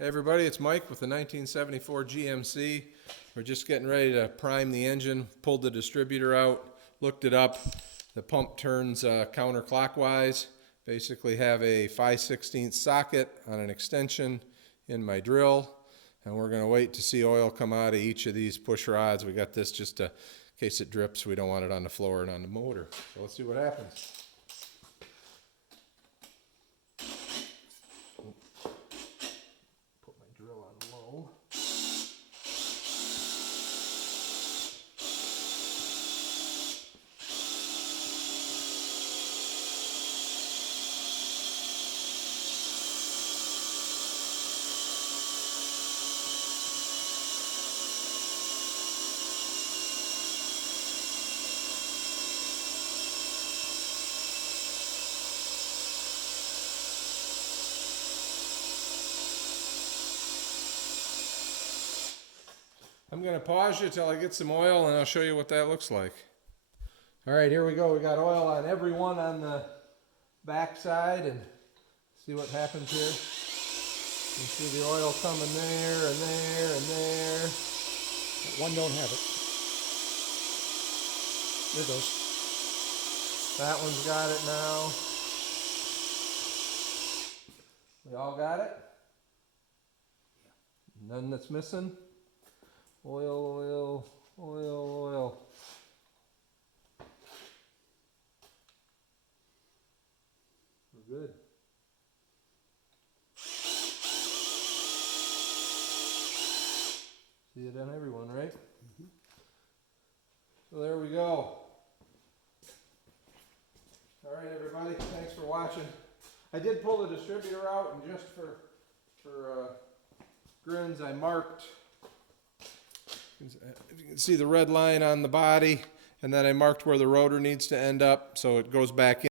Hey everybody, it's Mike with the 1974 GMC. We're just getting ready to prime the engine, pulled the distributor out, looked it up. The pump turns counterclockwise. Basically have a 5/16 socket on an extension in my drill, and we're going to wait to see oil come out of each of these push rods. We got this just in case it drips. We don't want it on the floor and on the motor. So let's see what happens. Drill on low. I'm going to pause you till I get some oil and I'll show you what that looks like. Alright, here we go. We got oil on every one on the back side, and see what happens here. You can see the oil coming there and there and there. That one don't have it. There it goes. That one's got it now. We all got it? None that's missing? Oil, oil, oil, oil. We're good. See it on everyone, right? Mm-hmm. So there we go. All right, everybody, thanks for watching. I did pull the distributor out, and just for grins, I marked. If you can see the red line on the body, and then I marked where the rotor needs to end up, so it goes back in.